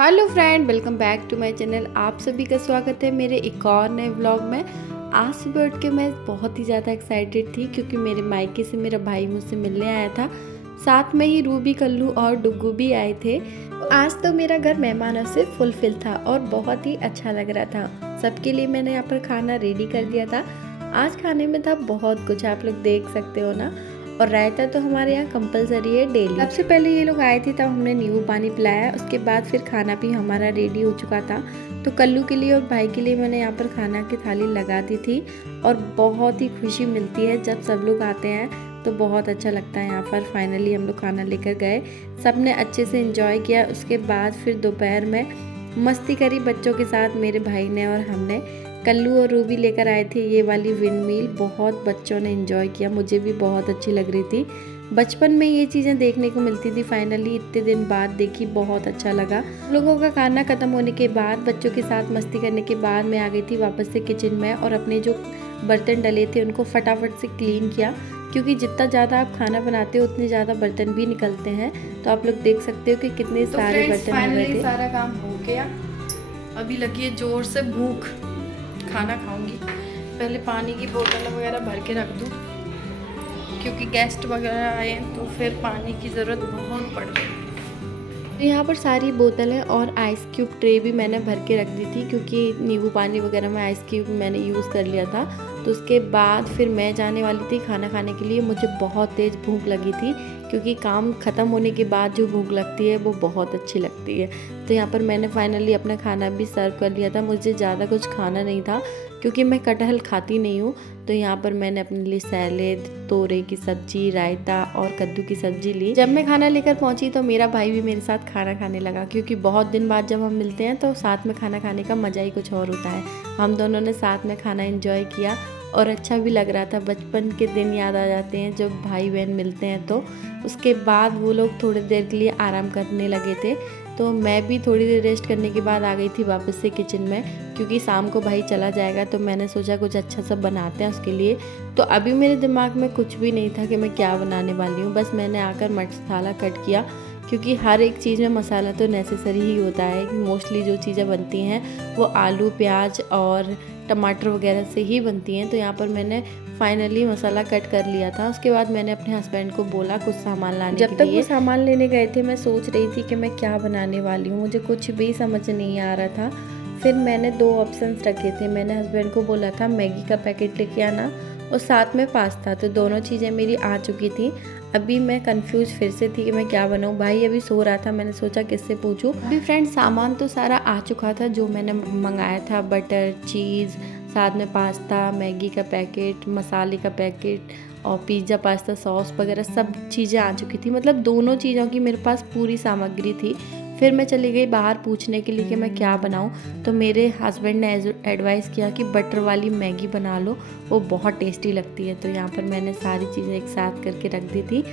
Hello friend, welcome back to my channel. आप सभी का स्वागत है मेरे एक और नए व्लॉग में। आज सुबह उठ के मैं बहुत ही ज़्यादा एक्साइटेड थी क्योंकि मेरे मायके से मेरा भाई मुझसे मिलने आया था। साथ में ही रूबी, कल्लू और डुग्गू भी आए थे। आज तो मेरा घर मेहमानों से फुलफिल था और बहुत ही अच्छा लग रहा था। सबके लिए मैंने यहाँ पर खाना रेडी कर दिया था। आज खाने में था बहुत कुछ, आप लोग देख सकते हो ना। और रायता तो हमारे यहाँ कंपलसरी है डेली। सबसे पहले ये लोग आए थे तब हमने नींबू पानी पिलाया, उसके बाद फिर खाना भी हमारा रेडी हो चुका था। तो कल्लू के लिए और भाई के लिए मैंने यहाँ पर खाना की थाली लगा दी थी। और बहुत ही खुशी मिलती है जब सब लोग आते हैं तो बहुत अच्छा लगता है। यहाँ पर फाइनली हम लोग खाना लेकर गए, सब ने अच्छे से एंजॉय किया। उसके बाद फिर दोपहर में मस्ती करी बच्चों के साथ, मेरे भाई ने और हमने। कल्लू और रूबी लेकर आए थे ये वाली विंड मिल, बहुत बच्चों ने एंजॉय किया, मुझे भी बहुत अच्छी लग रही थी। बचपन में ये चीज़ें देखने को मिलती थी, फाइनली इतने दिन बाद देखी, बहुत अच्छा लगा। लोगों का खाना ख़त्म होने के बाद, बच्चों के साथ मस्ती करने के बाद मैं आ गई थी वापस से किचन में और अपने जो बर्तन डले थे उनको फटाफट से क्लीन किया, क्योंकि जितना ज़्यादा आप खाना बनाते हो उतने ज़्यादा बर्तन भी निकलते हैं। तो आप लोग देख सकते हो कि कितने सारे बर्तन हो गए थे। सारा काम हो गया, अभी लगी है जोर से भूख, खाना खाऊंगी। पहले पानी की बोतल वगैरह भर के रख दूँ क्योंकि गेस्ट वगैरह आए हैं तो फिर पानी की ज़रूरत बहुत पड़ गई। तो यहाँ पर सारी बोतलें और आइस क्यूब ट्रे भी मैंने भर के रख दी थी, क्योंकि नींबू पानी वगैरह में आइस क्यूब मैंने यूज़ कर लिया था। तो उसके बाद फिर मैं जाने वाली थी खाना खाने के लिए। मुझे बहुत तेज़ भूख लगी थी, क्योंकि काम ख़त्म होने के बाद जो भूख लगती है वो बहुत अच्छी लगती है। तो यहाँ पर मैंने फाइनली अपना खाना भी सर्व कर लिया था। मुझे ज़्यादा कुछ खाना नहीं था क्योंकि मैं कटहल खाती नहीं हूँ। तो यहाँ पर मैंने अपने लिए सैलेड, तोरे की सब्जी, रायता और कद्दू की सब्जी ली। जब मैं खाना लेकर पहुँची तो मेरा भाई भी मेरे साथ खाना खाने लगा, क्योंकि बहुत दिन बाद जब हम मिलते हैं तो साथ में खाना खाने का मज़ा ही कुछ और होता है। हम दोनों ने साथ में खाना एंजॉय किया और अच्छा भी लग रहा था। बचपन के दिन याद आ जाते हैं जब भाई बहन मिलते हैं। तो उसके बाद वो लोग थोड़ी देर के लिए आराम करने लगे थे, तो मैं भी थोड़ी देर रेस्ट करने के बाद आ गई थी वापस से किचन में, क्योंकि शाम को भाई चला जाएगा तो मैंने सोचा कुछ अच्छा सा बनाते हैं उसके लिए। तो अभी मेरे दिमाग में कुछ भी नहीं था कि मैं क्या बनाने वाली हूँ, बस मैंने आकर मसाला कट किया, क्योंकि हर एक चीज़ में मसाला तो नेसेसरी ही होता है। मोस्टली जो चीज़ें बनती हैं वो आलू, प्याज और टमाटर वगैरह से ही बनती हैं। तो यहाँ पर मैंने फाइनली मसाला कट कर लिया था। उसके बाद मैंने अपने हस्बैंड को बोला कुछ सामान लाने के लिए। जब तक वो सामान लेने गए थे मैं सोच रही थी कि मैं क्या बनाने वाली हूँ, मुझे कुछ भी समझ नहीं आ रहा था। फिर मैंने दो ऑप्शंस रखे थे। मैंने हस्बैंड को बोला था मैगी का पैकेट लेके आना और साथ में पास्ता। तो दोनों चीज़ें मेरी आ चुकी थी। अभी मैं कंफ्यूज फिर से थी कि मैं क्या बनाऊँ। भाई अभी सो रहा था, मैंने सोचा किससे पूछूं। अभी फ्रेंड सामान तो सारा आ चुका था जो मैंने मंगाया था, बटर, चीज़, साथ में पास्ता, मैगी का पैकेट, मसाले का पैकेट और पिज़्ज़ा पास्ता सॉस वगैरह सब चीज़ें आ चुकी थी। मतलब दोनों चीज़ों की मेरे पास पूरी सामग्री थी। फिर मैं चली गई बाहर पूछने के लिए कि मैं क्या बनाऊं। तो मेरे हस्बैंड ने एडवाइस किया कि बटर वाली मैगी बना लो, वो बहुत टेस्टी लगती है। तो यहाँ पर मैंने सारी चीज़ें एक साथ करके रख दी थी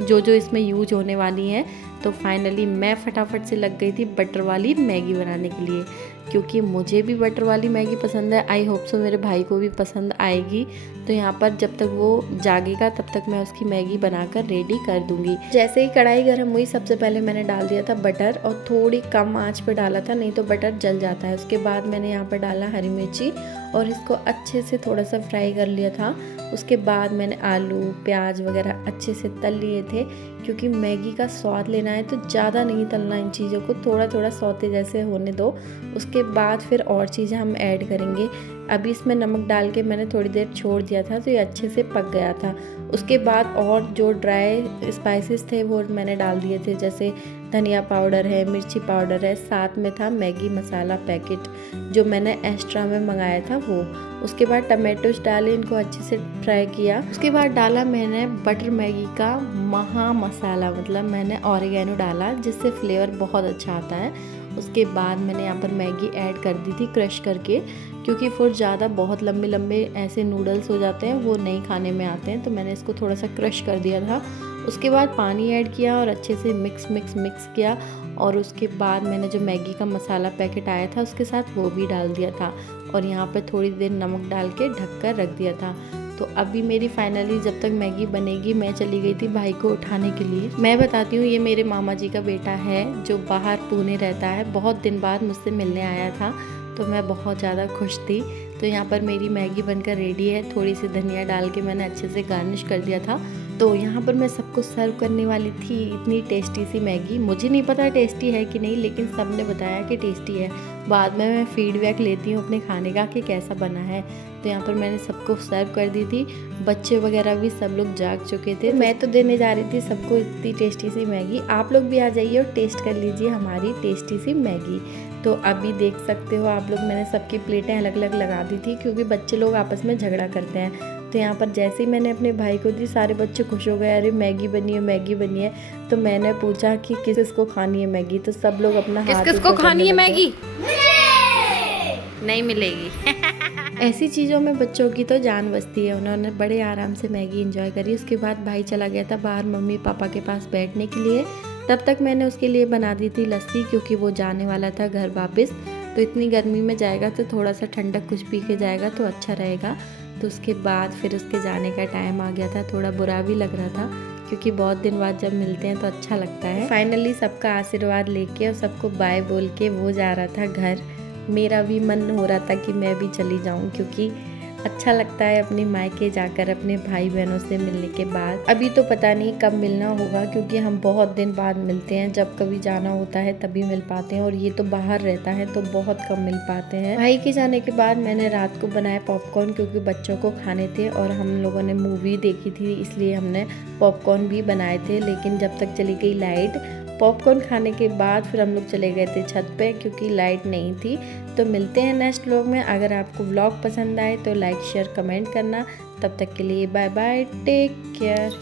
जो इसमें यूज होने वाली हैं। तो फाइनली मैं फटाफट से लग गई थी बटर वाली मैगी बनाने के लिए, क्योंकि मुझे भी बटर वाली मैगी पसंद है। आई होप सो मेरे भाई को भी पसंद आएगी। तो यहाँ पर जब तक वो जागेगा तब तक मैं उसकी मैगी बनाकर रेडी कर दूंगी। जैसे ही कढ़ाई गर्म हुई सबसे पहले मैंने डाल दिया था बटर, और थोड़ी कम आंच पे डाला था, नहीं तो बटर जल जाता है। उसके बाद मैंने यहाँ पर डाला हरी मिर्ची और इसको अच्छे से थोड़ा सा फ्राई कर लिया था। उसके बाद मैंने आलू, प्याज वगैरह अच्छे से तल लिए थे, क्योंकि मैगी का स्वाद लेना है तो ज़्यादा नहीं तलना इन चीज़ों को, थोड़ा थोड़ा सौते जैसे होने दो। उसके बाद फिर और चीज़ें हम ऐड करेंगे। अभी इसमें नमक डाल के मैंने थोड़ी देर छोड़ दिया था तो ये अच्छे से पक गया था। उसके बाद और जो ड्राई स्पाइसेस थे वो मैंने डाल दिए थे, जैसे धनिया पाउडर है, मिर्ची पाउडर है, साथ में था मैगी मसाला पैकेट जो मैंने एक्स्ट्रा में मंगाया था वो। उसके बाद टमाटोज डाले, इनको अच्छे से फ्राई किया। उसके बाद डाला मैंने बटर मैगी का महा मसाला, मतलब मैंने ऑरिगेनो डाला जिससे फ्लेवर बहुत अच्छा आता है। उसके बाद मैंने यहाँ पर मैगी ऐड कर दी थी क्रश करके, क्योंकि फिर ज़्यादा बहुत लंबे लंबे ऐसे नूडल्स हो जाते हैं, वो नहीं खाने में आते हैं। तो मैंने इसको थोड़ा सा क्रश कर दिया था। उसके बाद पानी ऐड किया और अच्छे से मिक्स किया। और उसके बाद मैंने जो मैगी का मसाला पैकेट आया था उसके साथ वो भी डाल दिया था और यहाँ पे थोड़ी देर नमक डाल के ढक कर रख दिया था। तो अभी मेरी फाइनली जब तक मैगी बनेगी मैं चली गई थी भाई को उठाने के लिए। मैं बताती हूँ, ये मेरे मामा जी का बेटा है जो बाहर पुणे रहता है। बहुत दिन बाद मुझसे मिलने आया था तो मैं बहुत ज़्यादा खुश थी। तो यहाँ पर मेरी मैगी बनकर रेडी है। थोड़ी सी धनिया डाल के मैंने अच्छे से गार्निश कर दिया था। तो यहाँ पर मैं सबको सर्व करने वाली थी इतनी टेस्टी सी मैगी। मुझे नहीं पता टेस्टी है कि नहीं, लेकिन सब ने बताया कि टेस्टी है। बाद में मैं फीडबैक लेती हूँ अपने खाने का कि कैसा बना है। तो यहाँ पर मैंने सबको सर्व कर दी थी। बच्चे वगैरह भी सब लोग जाग चुके थे। तो मैं तो देने जा रही थी सबको इतनी टेस्टी सी मैगी। आप लोग भी आ जाइए और टेस्ट कर लीजिए हमारी टेस्टी सी मैगी। तो अभी देख सकते हो आप लोग, मैंने सबकी प्लेटें अलग अलग लगा दी थी क्योंकि बच्चे लोग आपस में झगड़ा करते हैं। तो यहाँ पर जैसे ही मैंने अपने भाई को दी, सारे बच्चे खुश हो गए, अरे मैगी बनी है, मैगी बनी है। तो मैंने पूछा कि किसको खानी है मैगी, तो सब लोग अपना हाथ किसको खानी है मैगी? नहीं मिलेगी। ऐसी चीज़ों में बच्चों की तो जान बसती है। उन्होंने बड़े आराम से मैगी एंजॉय करी। उसके बाद भाई चला गया था बाहर मम्मी पापा के पास बैठने के लिए। तब तक मैंने उसके लिए बना दी थी लस्सी, क्योंकि वो जाने वाला था घर वापस। तो इतनी गर्मी में जाएगा तो थोड़ा सा ठंडक कुछ पी के जाएगा तो अच्छा रहेगा। तो उसके बाद फिर उसके जाने का टाइम आ गया था। थोड़ा बुरा भी लग रहा था क्योंकि बहुत दिन बाद जब मिलते हैं तो अच्छा लगता है। फाइनली सबका आशीर्वाद लेके और सबको बाय बोल के वो जा रहा था घर। मेरा भी मन हो रहा था कि मैं भी चली जाऊं, क्योंकि अच्छा लगता है अपने मायके जाकर अपने भाई बहनों से मिलने के बाद। अभी तो पता नहीं कब मिलना होगा, क्योंकि हम बहुत दिन बाद मिलते हैं। जब कभी जाना होता है तभी मिल पाते हैं, और ये तो बाहर रहता है तो बहुत कम मिल पाते हैं। भाई के जाने के बाद मैंने रात को बनाया पॉपकॉर्न, क्योंकि बच्चों को खाने थे और हम लोगों ने मूवी देखी थी, इसलिए हमने पॉपकॉर्न भी बनाए थे। लेकिन जब तक चली गई लाइट, पॉपकॉर्न खाने के बाद फिर हम लोग चले गए थे छत पे, क्योंकि लाइट नहीं थी। तो मिलते हैं नेक्स्ट व्लॉग में। अगर आपको व्लॉग पसंद आए तो लाइक शेयर कमेंट करना। तब तक के लिए बाय बाय, टेक केयर।